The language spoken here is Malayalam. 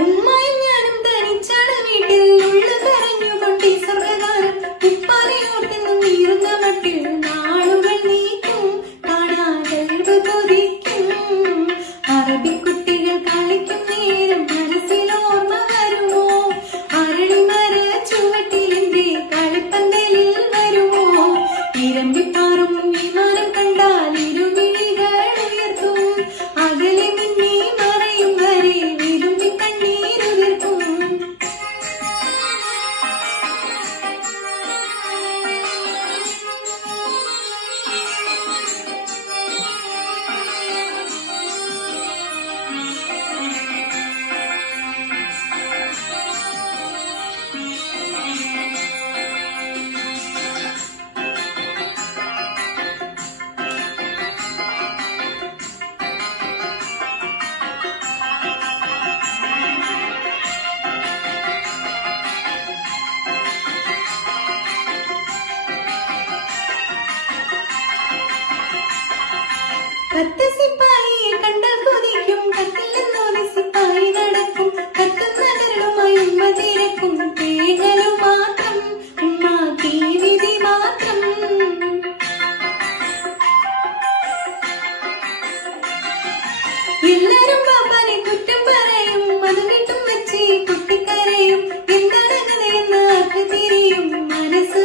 ഉമ്മയും ഞാനും തനിച്ചാണ് വീട്ടിൽ ഉള്ളു കരഞ്ഞുകൊണ്ട് ഈ സ്വർഗകാരം ഉപ്പാലയോർത്തെന്നും നീറുന്ന മട്ടിൽ നാളുകൾ നീക്കും കാണാതൽവ് കൊതിക്കും. അറബിക്കുട്ടികൾ കളിക്കും നേരം മനസ്സിലോർമ്മ വരുമോ? അരളിമര ചുവട്ടിലെന്റെ കളിപ്പന്തലിൽ വരുമോ? ഇരമ്പിപ്പാറും വിമാനം കണ്ടാൽ ഇരുവിഴികൾ ഉയർത്തും. അകലെ നിന്നെ മറയും വരെ വിരുമ്പി കണ്ണീരുതിർക്കും. കത്ത് സിപ്പായിയെ കണ്ടാൽ കൊതിക്കും, കത്തില്ലെന്നോതി സിപ്പായി നടക്കും. കത്തുന്ന കരളുമായി ഉമ്മ തിരക്കും, തേങ്ങലു മാത്രം ഉമ്മാക്കി വിധി മാത്രം. എല്ലാരും പാപ്പാനെ കുറ്റം പറയും, അത് വീട്ടും വെച്ച് കുട്ടിക്കരയും. എന്താണ് അങ്ങനെയെന്ന് ആർക്ക് തിരിയും? മനസ്സ്